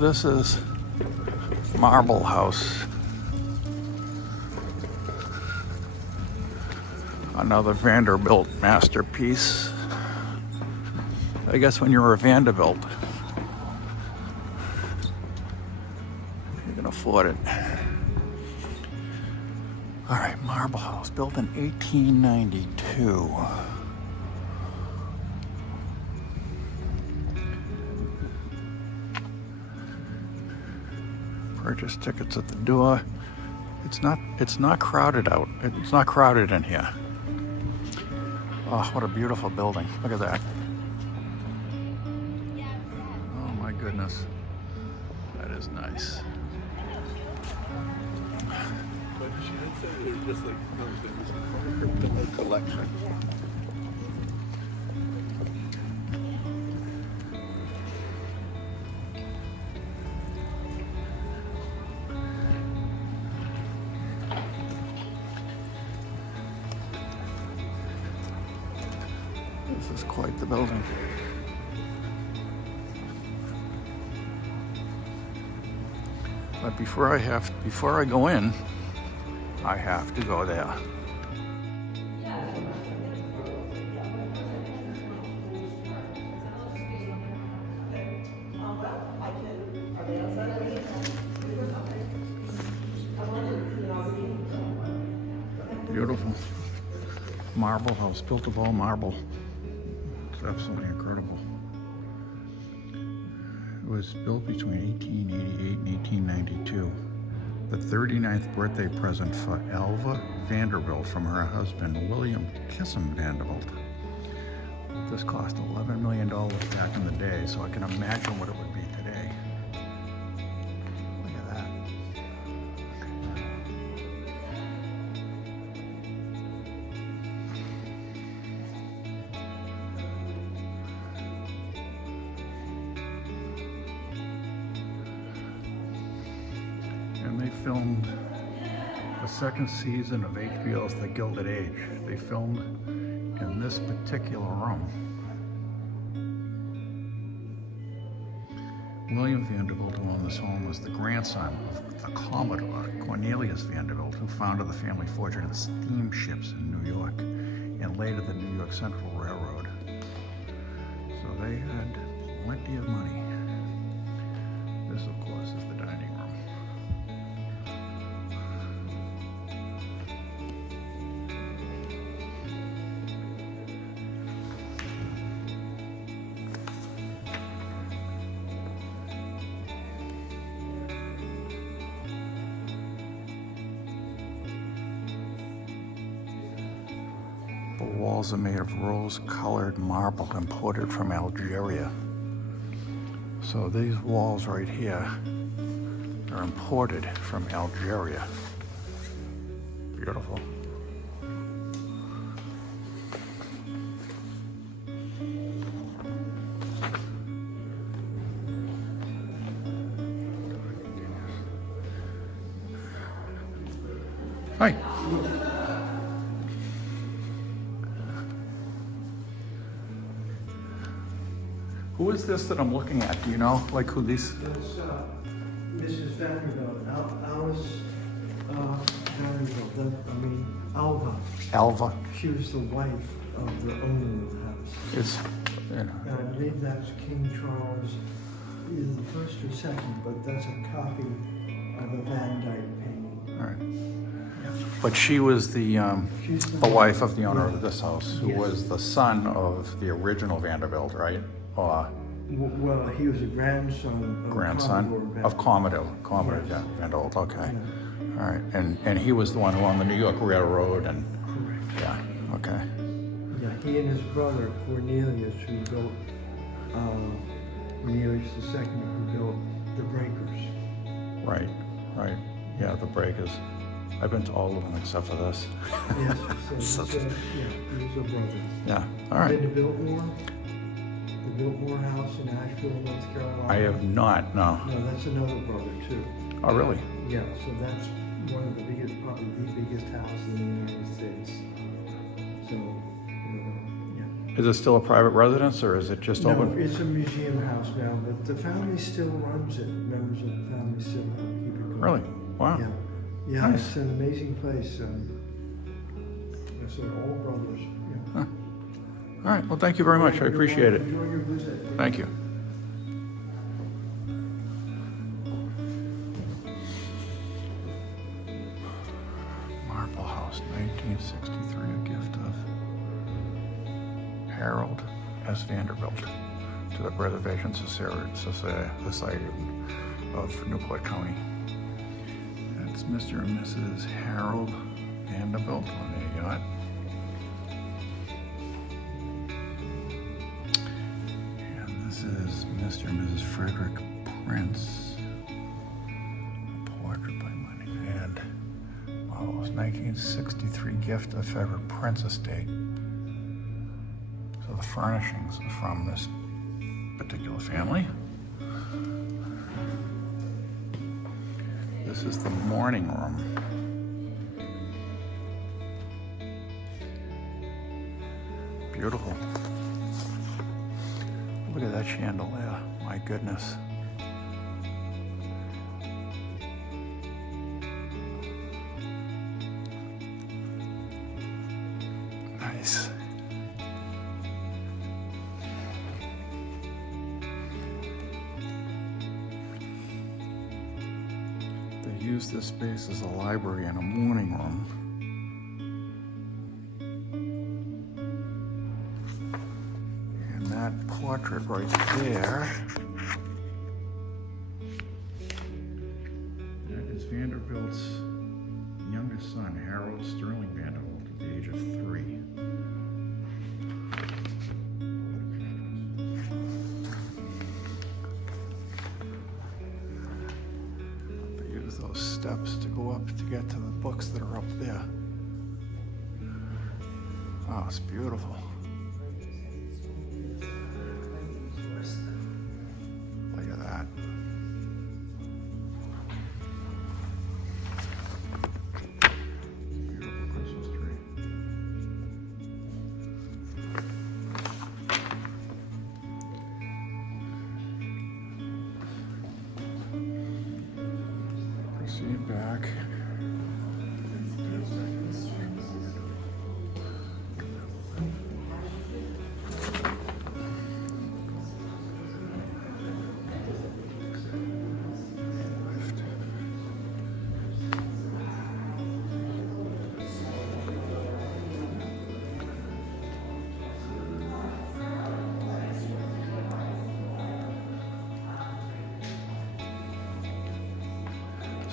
this is Marblehouse. Another Vanderbilt masterpiece. I guess when you're a Vanderbilt, you can afford it. All right, Marblehouse, built in 1892. Purchase tickets at the door. It's not crowded out. It's not crowded in here. Oh, what a beautiful building. Look at that. Oh my goodness. That is nice. Just like the collection. This is quite the building. But before I go in, I have to go there. Beautiful marble house, built of all marble. It's absolutely incredible. It was built between 1888 and 1892. The 39th birthday present for Alva Vanderbilt from her husband, William Kissam Vanderbilt. This cost $11 million back in the day, so I can imagine what it would be today. Look at that. And they filmed the second season of HBO's The Gilded Age. They filmed in this particular room. William Vanderbilt, who owned this home, was the grandson of the Commodore Cornelius Vanderbilt, who founded the family fortune in steamships in New York and later the New York Central Railroad. So they had plenty of money. This, of course, is the dining room. The walls are made of rose-colored marble imported from Algeria. So these walls right here are imported from Algeria. Beautiful. Hi. Who is this that I'm looking at? Do you know, like, who these? That's Mrs. Vanderbilt, Alice Vanderbilt. Alva. Alva. She was the wife of the owner of the house. It's, you know. And I believe that's King Charles, either the first or second, but that's a copy of a Van Dyke painting. All right. But she was the wife of the owner of this house, who was the son of the original Vanderbilt, right? Well, he was a grandson of Commodore Yes. Vanderbilt. Okay, Yeah. all right, and he was the one who owned the New York Railroad, and Correct. yeah, okay, Yeah, he and his brother Cornelius, who built Cornelius II, who built the breakers. right, yeah, the breakers. I've been to all of them except for this. Yes, so he was a brother. Yeah, all right. Been to Biltmore? The Biltmore House in Asheville, North Carolina? I have not, no. No, that's another brother too. Oh, really? Yeah, so that's one of the biggest, probably the biggest house in the United States. So, yeah. Is it still a private residence or is it just No, open? it's a museum house now, but the family still runs it. Members of the family still keep it going. Really? Wow. Yeah, yeah, Nice. it's an amazing place. It's all brothers. Yeah. Huh. All right, well, thank you very much. I appreciate it. Enjoy your visit. Thank you. Marblehouse, 1963, a gift of Harold S. Vanderbilt to the Preservation Society of Newport County. That's Mr. and Mrs. Harold Vanderbilt on their yacht. And this is Mr. and Mrs. Frederick Prince, a portrait by money. And wow, it was 1963 gift of Frederick Prince estate. So the furnishings are from this particular family. This is the morning room. Beautiful. Look at that chandelier, my goodness. Nice. They use this space as a library and a morning room. And that portrait right there, that is Vanderbilt's youngest son, Harold Sterling Vanderbilt, at the age of 3. Those steps to go up to get to the books that are up there. Oh, it's beautiful. Look at that. Beautiful Christmas tree. Proceed back.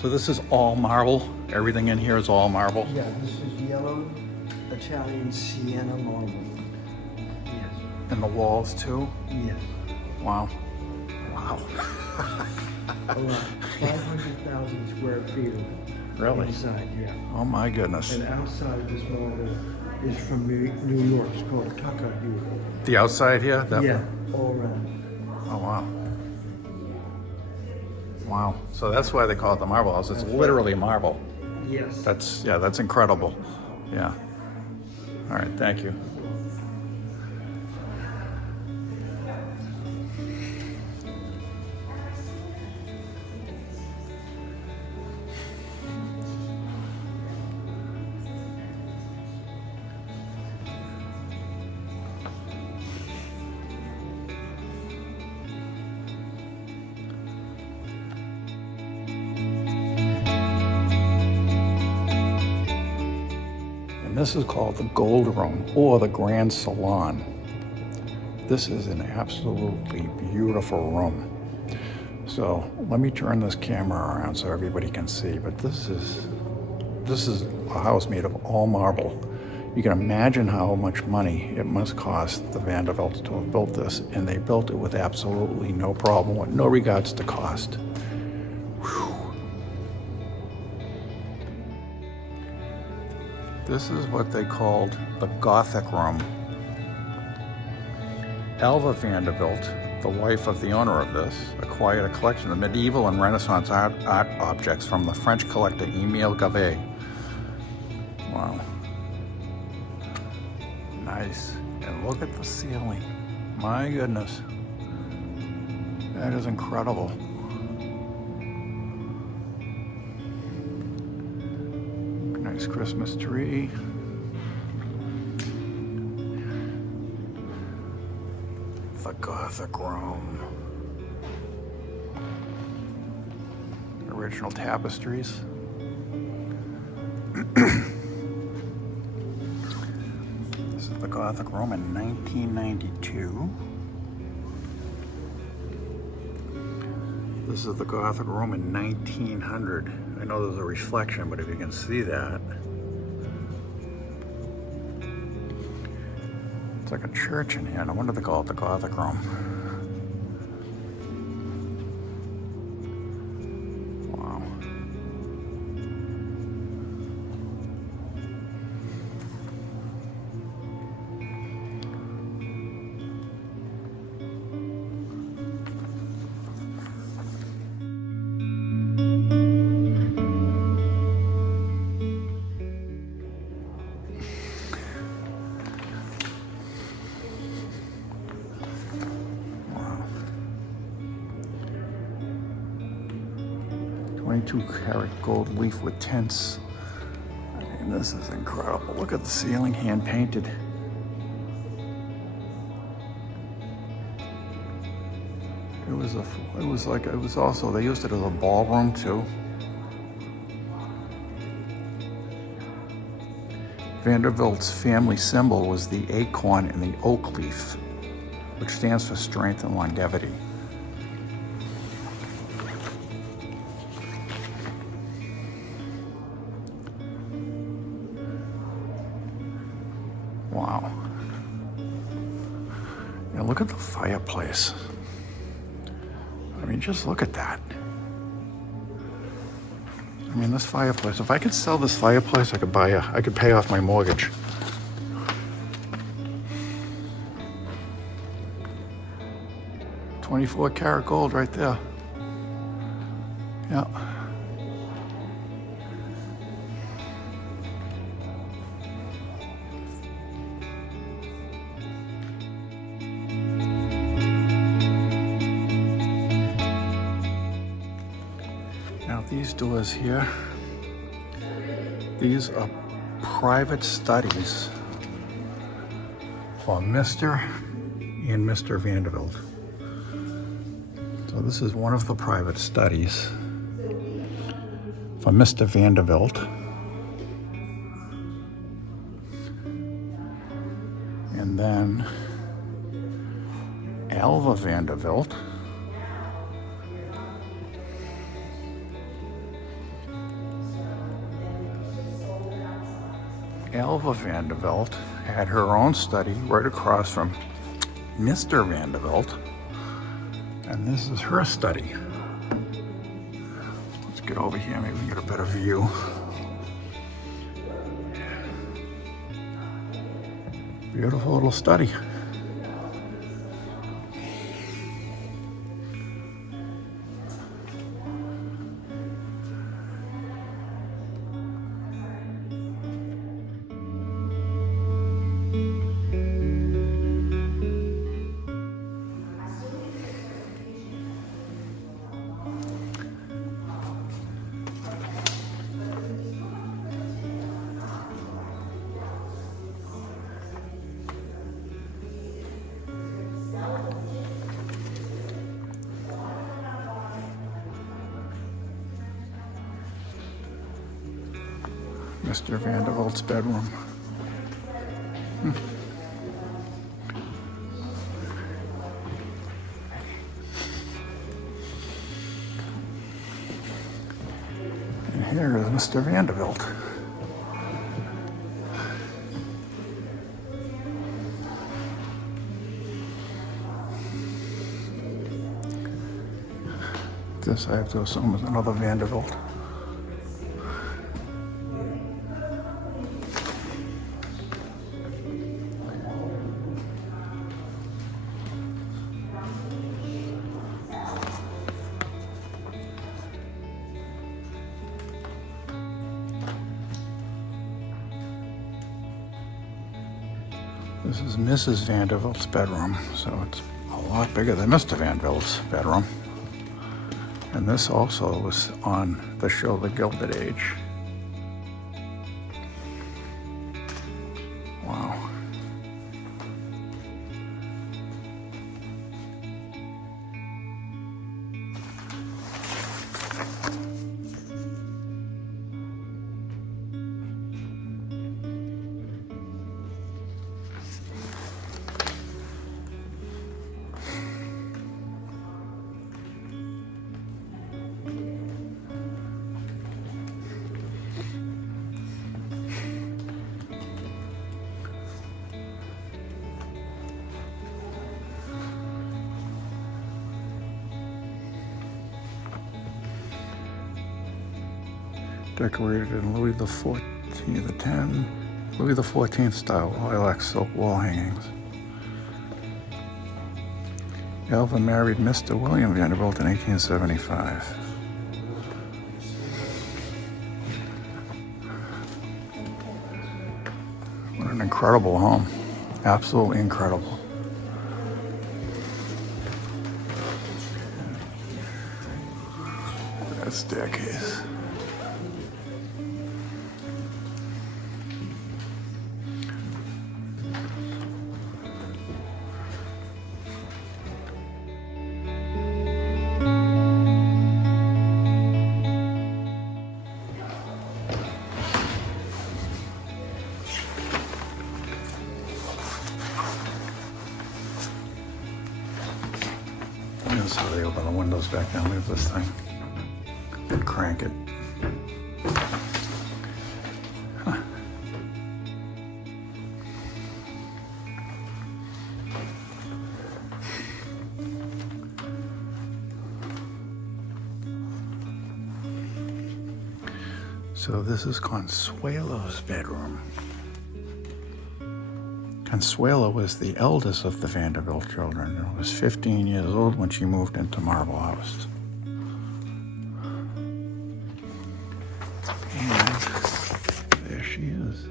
So this is all marble? Everything in here is all marble? Yeah, this is yellow Italian sienna marble. Yes. And the walls too? Yes. Wow. Wow. Around 500,000 square feet of Really? inside, yeah. Oh my goodness. And outside this marble is from New York. It's called Takahiro. The outside here? That Yeah, all around. Oh wow. Wow. So that's why they call it the Marble House. It's That's literally marble. Yes. That's incredible. Yeah. All right, thank you. This is called the Gold Room or the Grand Salon. This is an absolutely beautiful room. So let me turn this camera around so everybody can see, but this is a house made of all marble. You can imagine how much money it must cost the Vanderbilts to have built this, and they built it with absolutely no problem, with no regards to cost. Whew. This is what they called the Gothic Room. Alva Vanderbilt, the wife of the owner of this, acquired a collection of medieval and Renaissance art objects from the French collector Emile Gauvet. Wow. Nice. And look at the ceiling. My goodness. That is incredible. Nice Christmas tree. The Gothic room. Original tapestries. This is the Gothic room in 1992. This is the Gothic room in 1900. I know there's a reflection, but if you can see that, it's like a church in here. No wonder they call it the Gothic room. Wow. Wow. 22-karat gold leaf with tints. I mean, this is incredible. Look at the ceiling, hand painted. It was also, they used it as a ballroom too. Vanderbilt's family symbol was the acorn and the oak leaf, which stands for strength and longevity. Wow. And look at the fireplace. I mean, just look at that. I mean, this fireplace, if I could sell this fireplace, I could pay off my mortgage. $24-karat gold right there. Yeah. Now these doors here, these are private studies for Mr. and Mr. Vanderbilt. So this is one of the private studies for Mr. Vanderbilt. And then Alva Vanderbilt. Alva Vanderbilt had her own study right across from Mr. Vanderbilt, and this is her study. Let's get over here, maybe we can get a better view. Beautiful little study. Mr. Vanderbilt's bedroom. And here is Mr. Vanderbilt. This, I have to assume, is another Vanderbilt. This is Mrs. Vanderbilt's bedroom, so it's a lot bigger than Mr. Vanderbilt's bedroom. And this also was on the show The Gilded Age. Wow. Decorated in Louis XIV style lilac silk wall hangings. Alva married Mr. William Vanderbilt in 1875. What an incredible home. Absolutely incredible. That staircase. That's how they open the windows back down. Leave this thing and crank it. Huh. So this is Consuelo's bedroom. Consuelo was the eldest of the Vanderbilt children and was 15 years old when she moved into Marblehouse. And there she is.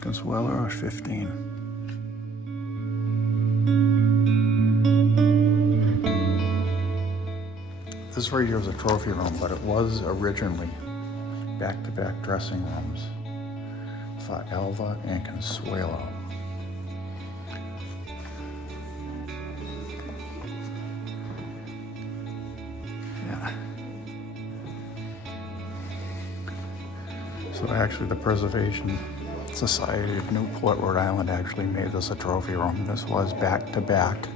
Consuelo was 15. This right here is a trophy room, but it was originally back-to-back dressing rooms for Alva and Consuelo. Yeah. So actually the Preservation Society of Newport, Rhode Island actually made this a trophy room. This was back-to-back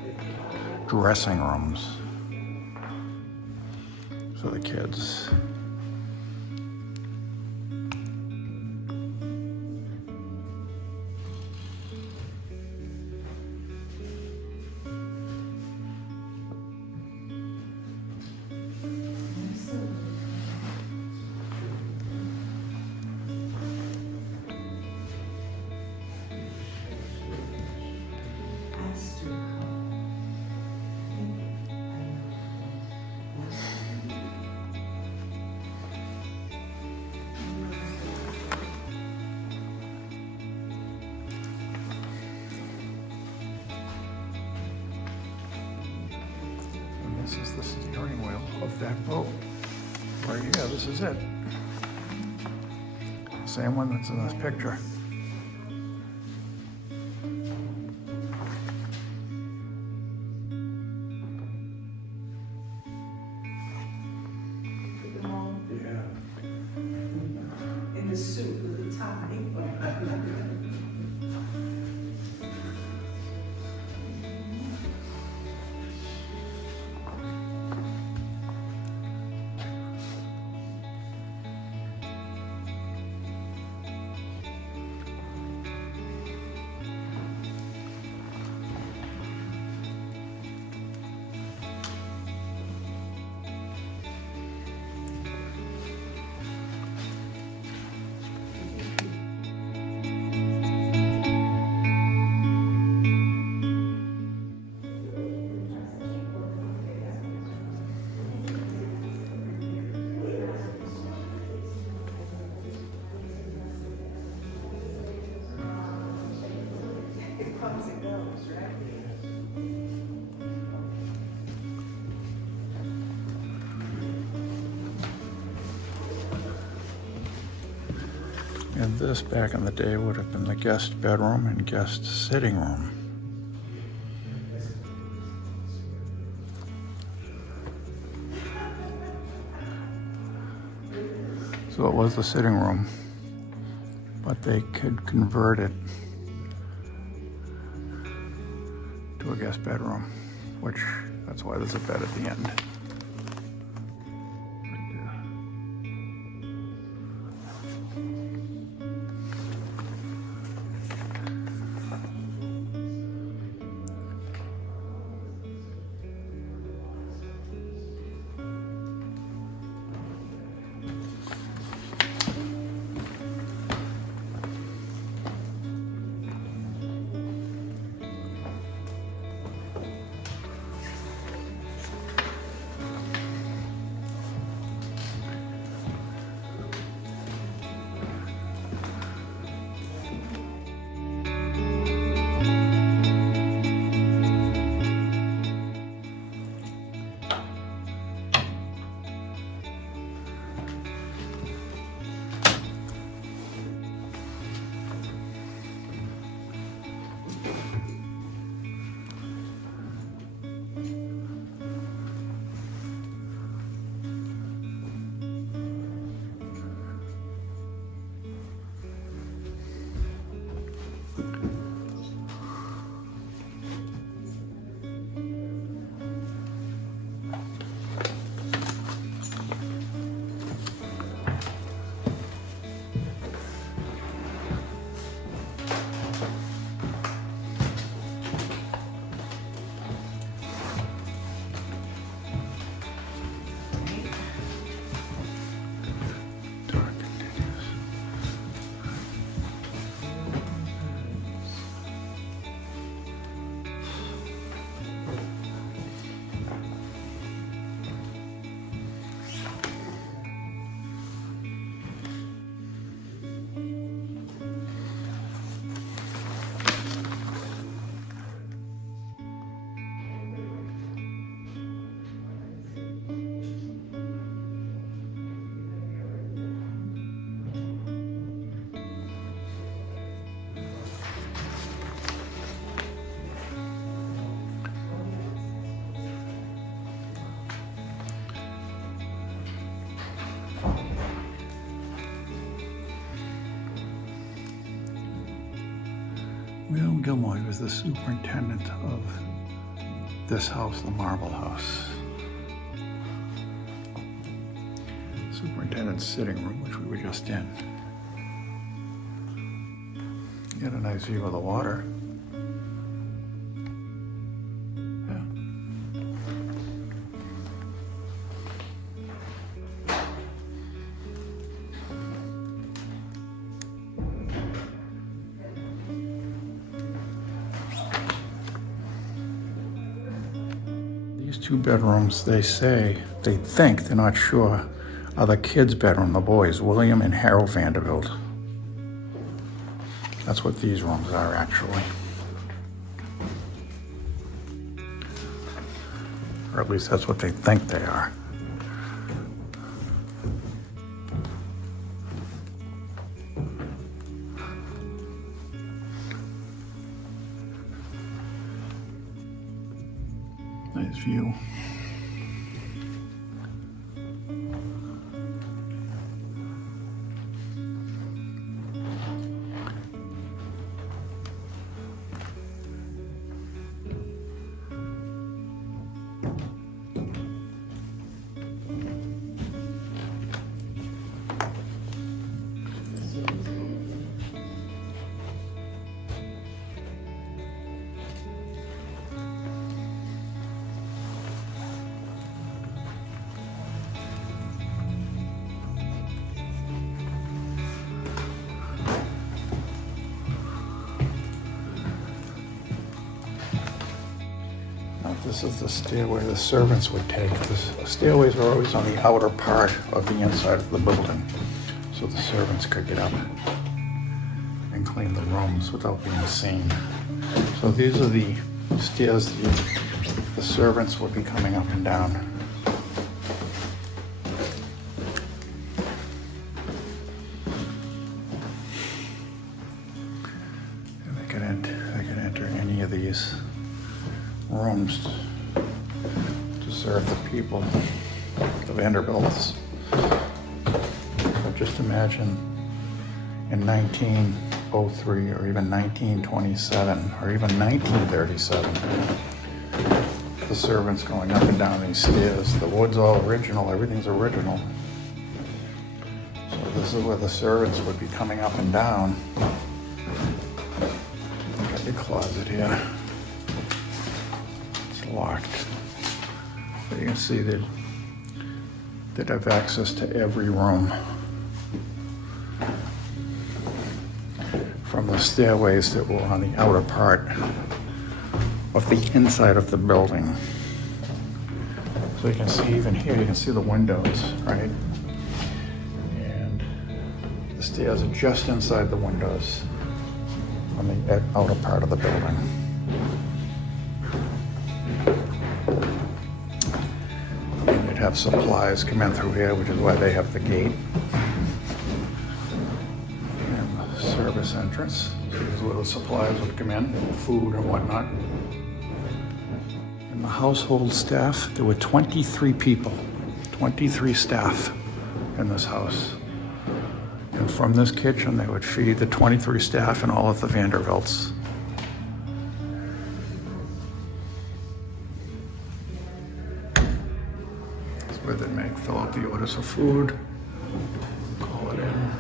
dressing rooms for the kids. This is the steering wheel of that boat. Right here, this is it. Same one that's in this picture. Yeah. In the suit with the tie. as it goes, right? And this, back in the day, would have been the guest bedroom and guest sitting room. So it was the sitting room, but they could convert it to a guest bedroom, which, that's why there's a bed at the end. Right there. William Gilmore was the superintendent of this house, the Marblehouse. Superintendent's sitting room, which we were just in. You had a nice view of the water. Yeah. These two bedrooms, they think, they're not sure, are the kids' bedroom, the boys, William and Harold Vanderbilt. That's what these rooms are, actually. Or at least that's what they think they are. Nice view. This is the stairway the servants would take. The stairways are always on the outer part of the inside of the building, so the servants could get up and clean the rooms without being seen. So So these are the stairs the servants would be coming up and down. And they could enter any of these rooms to serve the people, the Vanderbilts. But just imagine in 1903 or even 1927 or even 1937, the servants going up and down these stairs. The wood's all original, everything's original. So this is where the servants would be coming up and down. Got your closet here. It's locked. But you can see that they'd have access to every room. From the stairways that were on the outer part of the inside of the building. So you can see even here, you can see the windows, right? And the stairs are just inside the windows on the outer part of the building. And you'd have supplies come in through here, which is why they have the gate. Service entrance. So these little supplies would come in, food and whatnot. And the household staff, there were 23 people, 23 staff in this house. And from this kitchen, they would feed the 23 staff and all of the Vanderbilts. That's where they'd fill out the orders of food, call it in.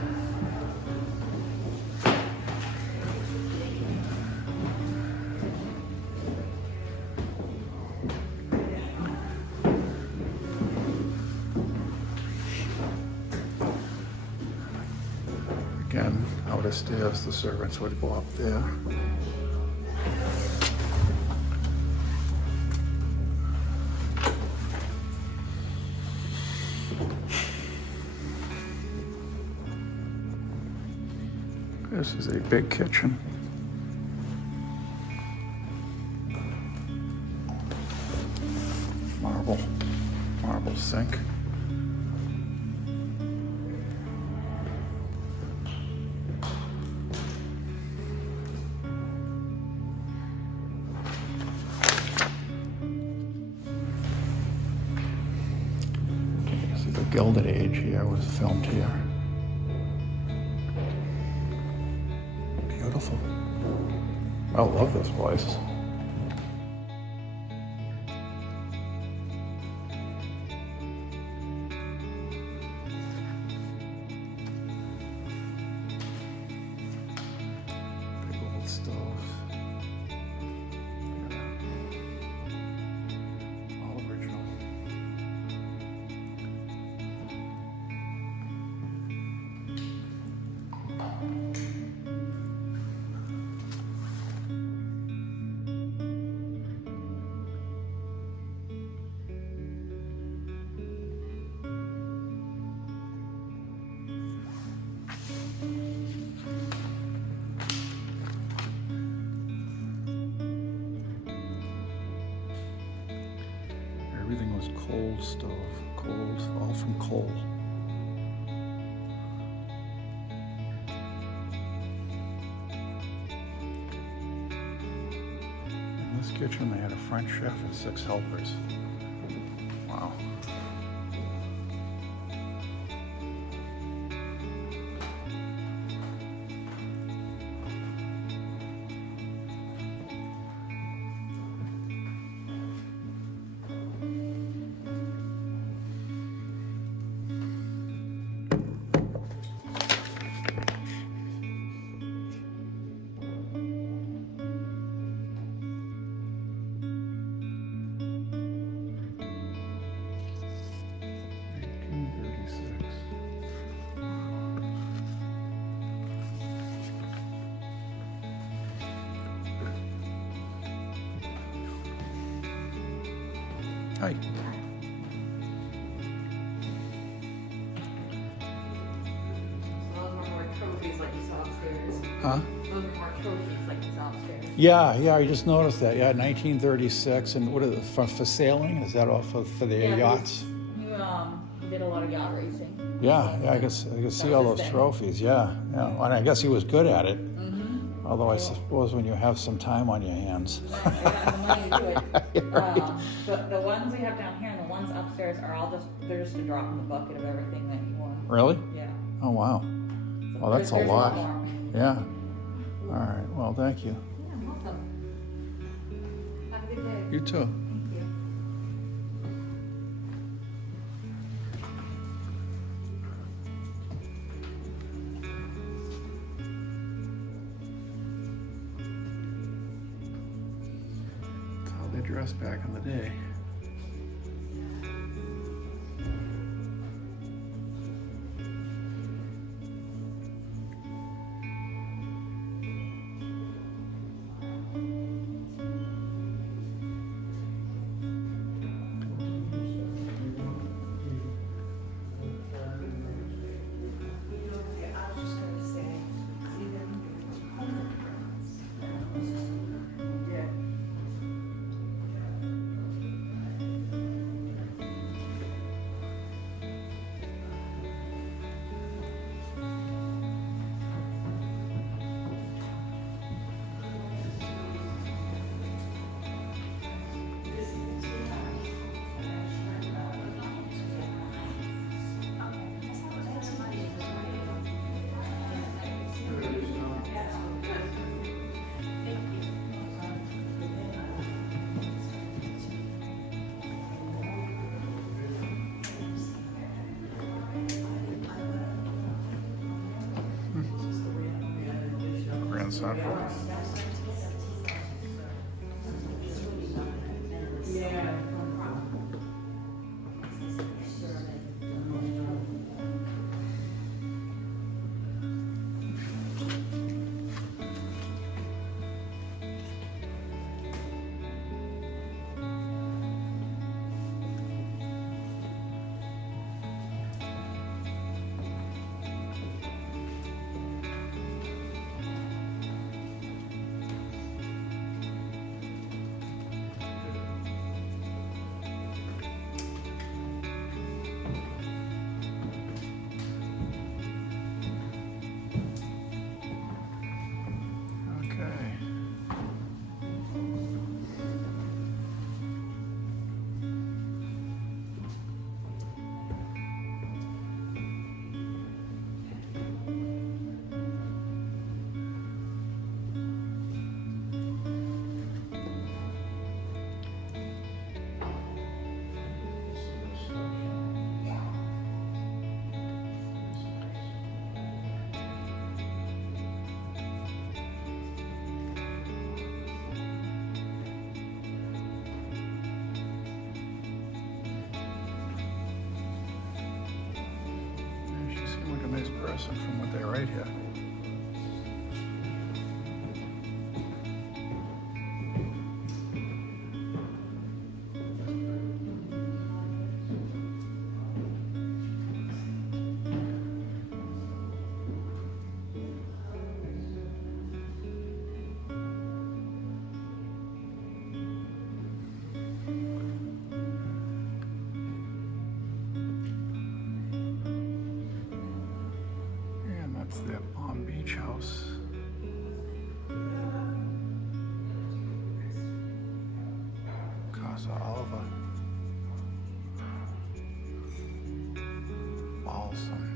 Again, outer stairs, the servants would go up there. This is a big kitchen. Marble sink. Gilded Age here was filmed here. Beautiful. I love this place. Big old stove. All original. Everything was coal stove, all from coal. In this kitchen, they had a French chef and 6 helpers. Wow. Hi. A lot more trophies like you saw. upstairs. Huh? Those are more trophies, like it's upstairs. Yeah, I just noticed that. Yeah, 1936, and what is it, for sailing? Is that all for the Yeah, yachts? He did a lot of yacht racing. Yeah, I can see all That's those his thing. trophies. Yeah. And I guess he was good at it. Mm-hmm. Although I suppose when you have some time on your hands. You have the money to do it. Right. But the ones we have down here and the ones upstairs are all they're just a drop in the bucket of everything that you want. Really? Yeah. Oh, wow. So Well, that's a there's lot. more. Yeah. All right. Well, thank you. Yeah, welcome. Have a good day. You too. Thank you. That's how they dressed back in the day. Grand Central. Okay. Yeah, she seemed like a nice person from what they write here. And that's their Palm Beach house. Casa Alva. Balsam.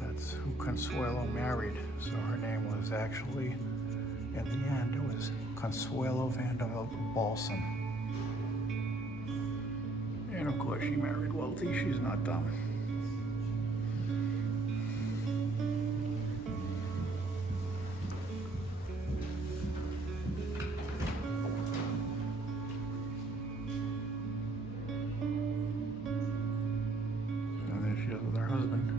That's who Consuelo married. So her name was actually, in the end, it was Consuelo Vanderbilt Balsam. And of course, she married wealthy. She's not dumb. And there she is with her husband.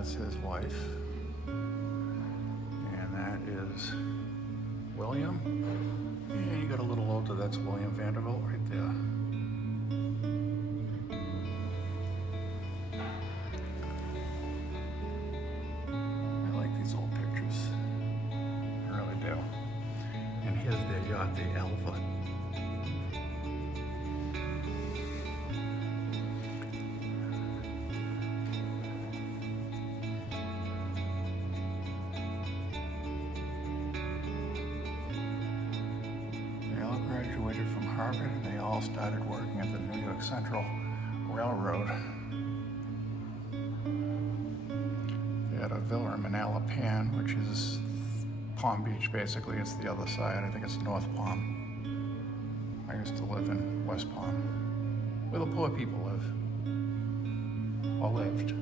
that's his wife. And that is William. And you got a little older, that's William Vanderbilt right there. I like these old pictures. I really do. And here's their yacht, the Alva. They all graduated from Harvard and they all started working at the New York Central Railroad. They had a villa in Manalapan, which is Palm Beach, basically. It's the other side. I think it's North Palm. I used to live in West Palm, where the poor people live, or lived.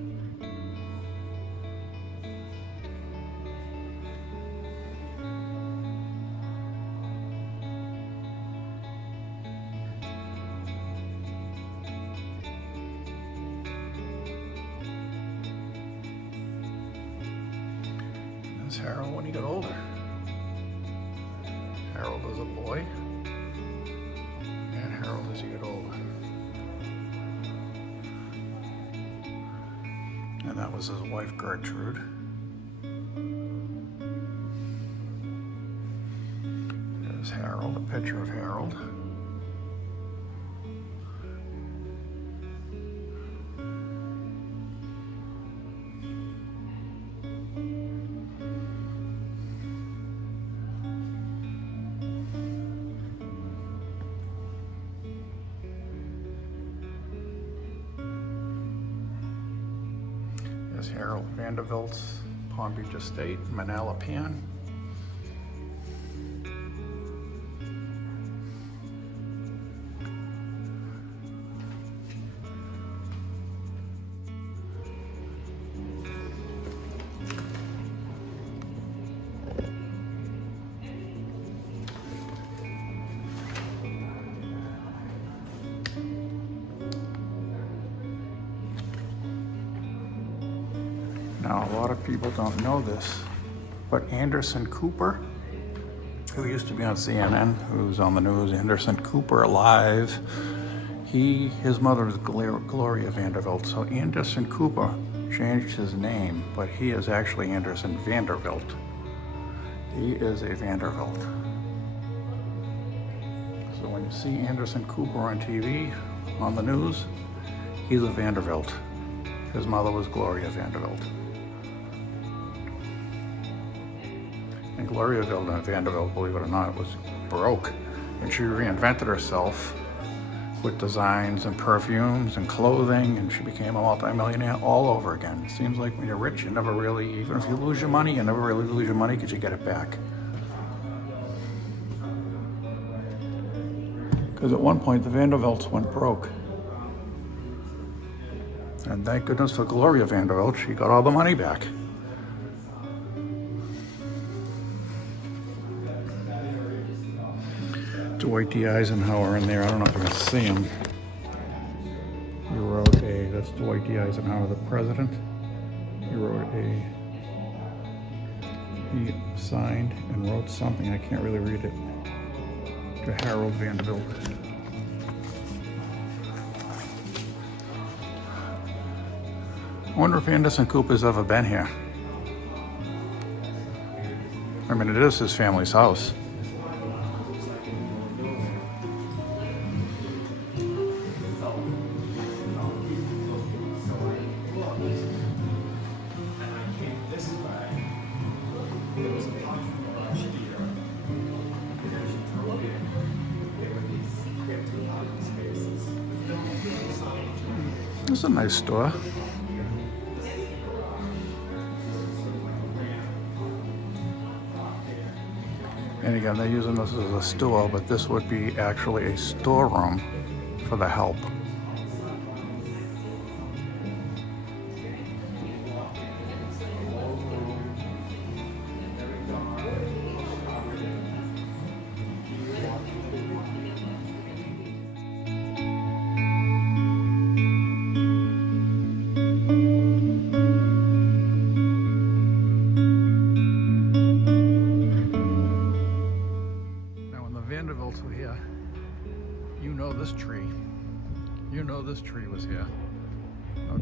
There's Harold when he got older. Harold was a boy, and Harold as he got older. And that was his wife, Gertrude. There's Harold, a picture of Harold. There's Harold Vanderbilt's Palm Beach estate, Manalapan. Now, a lot of people don't know this, but Anderson Cooper, who used to be on CNN, who's on the news, Anderson Cooper Live, his mother is Gloria Vanderbilt. So Anderson Cooper changed his name, but he is actually Anderson Vanderbilt. He is a Vanderbilt. So when you see Anderson Cooper on TV, on the news, he's a Vanderbilt. His mother was Gloria Vanderbilt. And Gloria Vanderbilt, believe it or not, was broke. And she reinvented herself with designs and perfumes and clothing, and she became a multimillionaire all over again. It seems like when you're rich, you never really, even if you lose your money, you never really lose your money because you get it back. Because at one point, the Vanderbilts went broke. And thank goodness for Gloria Vanderbilt, she got all the money back. Dwight D. Eisenhower in there. I don't know if you can see him. He wrote that's Dwight D. Eisenhower, the president. He signed and wrote something, I can't really read it, to Harold Vanderbilt. I wonder if Anderson Cooper's ever been here. I mean, it is his family's house. It's a nice store. And again, they're using this as a store, but this would be actually a storeroom for the help.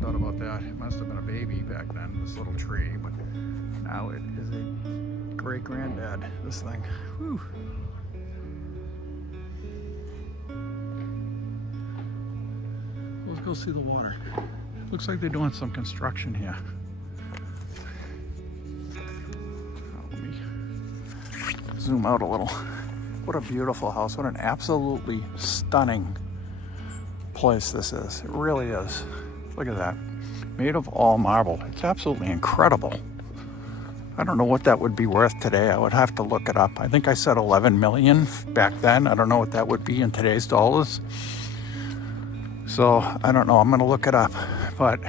thought about that. It must have been a baby back then, this little tree, but now it is a great-granddad, this thing. Whew. Let's go see the water. Looks like they're doing some construction here. Let me zoom out a little. What a beautiful house. What an absolutely stunning place this is. It really is. Look at that. Made of all marble. It's absolutely incredible. I don't know what that would be worth today. I would have to look it up. I think I said 11 million back then. I don't know what that would be in today's dollars. So I don't know. I'm going to look it up. But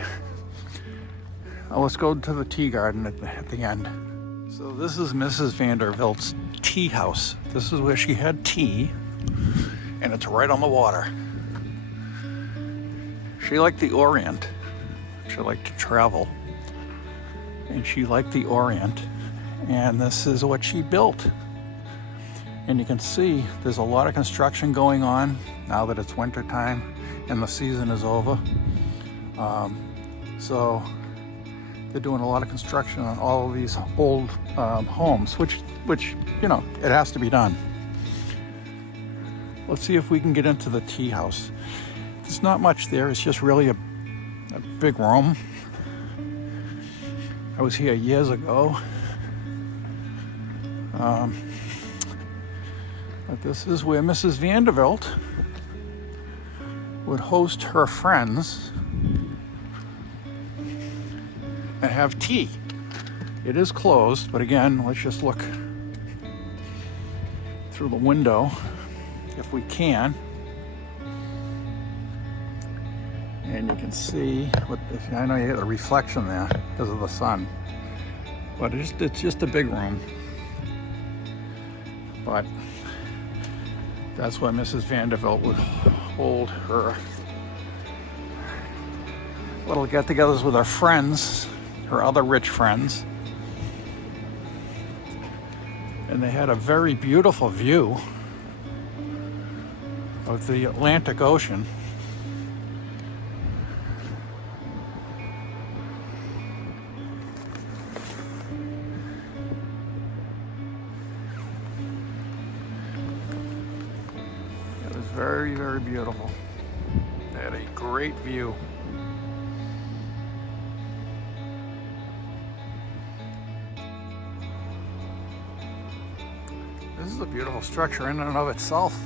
let's go to the tea garden at the end. So this is Mrs. Vanderbilt's tea house. This is where she had tea, and it's right on the water. She liked the Orient. She liked to travel, and she liked the Orient, and this is what she built. And you can see there's a lot of construction going on now that it's winter time and the season is over. So they're doing a lot of construction on all of these old homes, which you know, it has to be done. Let's see if we can get into the tea house. There's not much there. It's just really a big room. I was here years ago. But this is where Mrs. Vanderbilt would host her friends and have tea. It is closed, but again, let's just look through the window if we can. And you can see, I know you get a reflection there because of the sun, but it's just a big room. But that's why Mrs. Vanderbilt would hold her little get-togethers with her friends, her other rich friends. And they had a very beautiful view of the Atlantic Ocean. It was very, very beautiful. They had a great view. This is a beautiful structure in and of itself.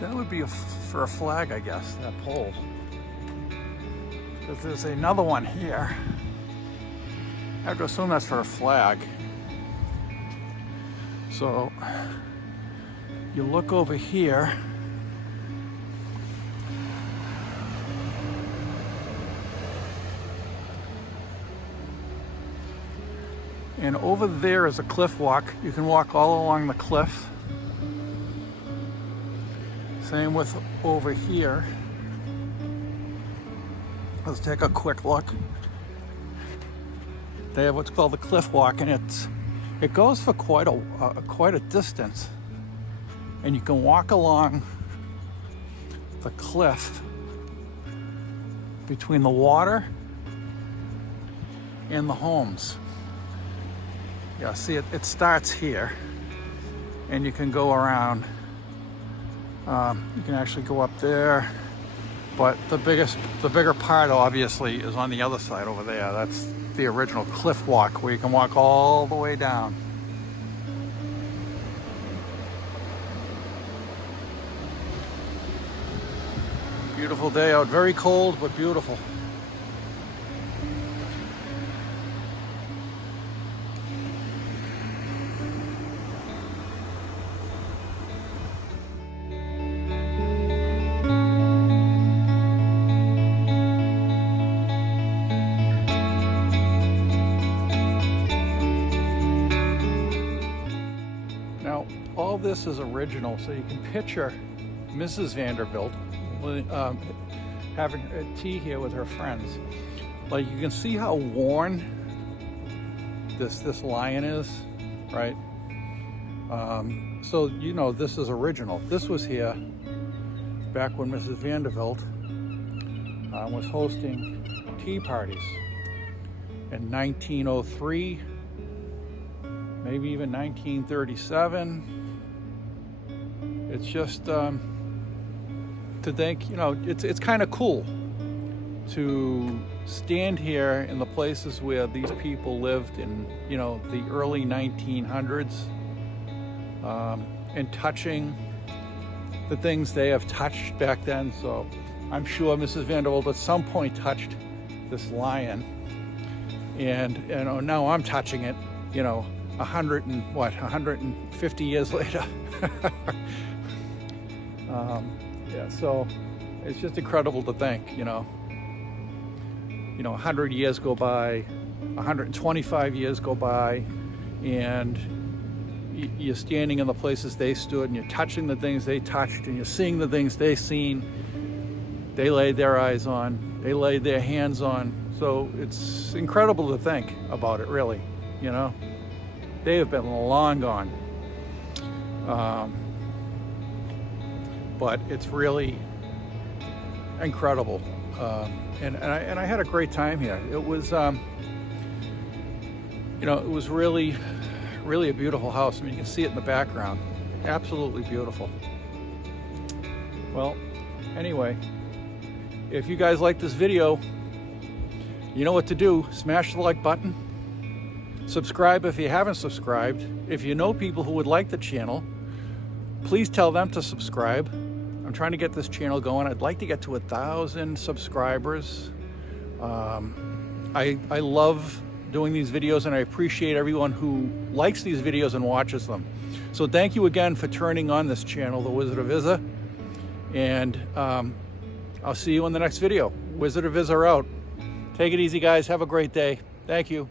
That would be for a flag, I guess, that pole. Because there's another one here. I have to assume that's for a flag. So you look over here. And over there is a cliff walk. You can walk all along the cliff. Same with over here. Let's take a quick look. They have what's called the cliff walk, and it goes for quite a distance. And you can walk along the cliff between the water and the homes. Yeah, see, it starts here, and you can go around. You can actually go up there, but the bigger part, obviously, is on the other side over there. That's the original cliff walk, where you can walk all the way down. Beautiful day out, very cold, but beautiful. All this is original, so you can picture Mrs. Vanderbilt having a tea here with her friends. Like, you can see how worn this lion is, right? So you know this is original. This was here back when Mrs. Vanderbilt was hosting tea parties in 1903, maybe even 1937. It's just to think, you know, it's kind of cool to stand here in the places where these people lived in, you know, the early 1900s, and touching the things they have touched back then. So I'm sure Mrs. Vanderbilt at some point touched this lion, and you know, now I'm touching it, you know, 150 years later. Yeah, so it's just incredible to think, you know, 100 years go by, 125 years go by, and you're standing in the places they stood, and you're touching the things they touched, and you're seeing the things they seen, they laid their eyes on, they laid their hands on. So it's incredible to think about it, really, you know. They have been long gone. But it's really incredible. And I had a great time here. It was, you know, it was really a beautiful house. I mean, you can see it in the background. Absolutely beautiful. Well, anyway, if you guys like this video, you know what to do. Smash the like button. Subscribe if you haven't subscribed. If you know people who would like the channel, please tell them to subscribe. I'm trying to get this channel going. I'd like to get to 1,000 subscribers. I love doing these videos, and I appreciate everyone who likes these videos and watches them. So thank you again for turning on this channel, The Wizard of Izza. And I'll see you in the next video. Wizard of Izza out. Take it easy, guys. Have a great day. Thank you.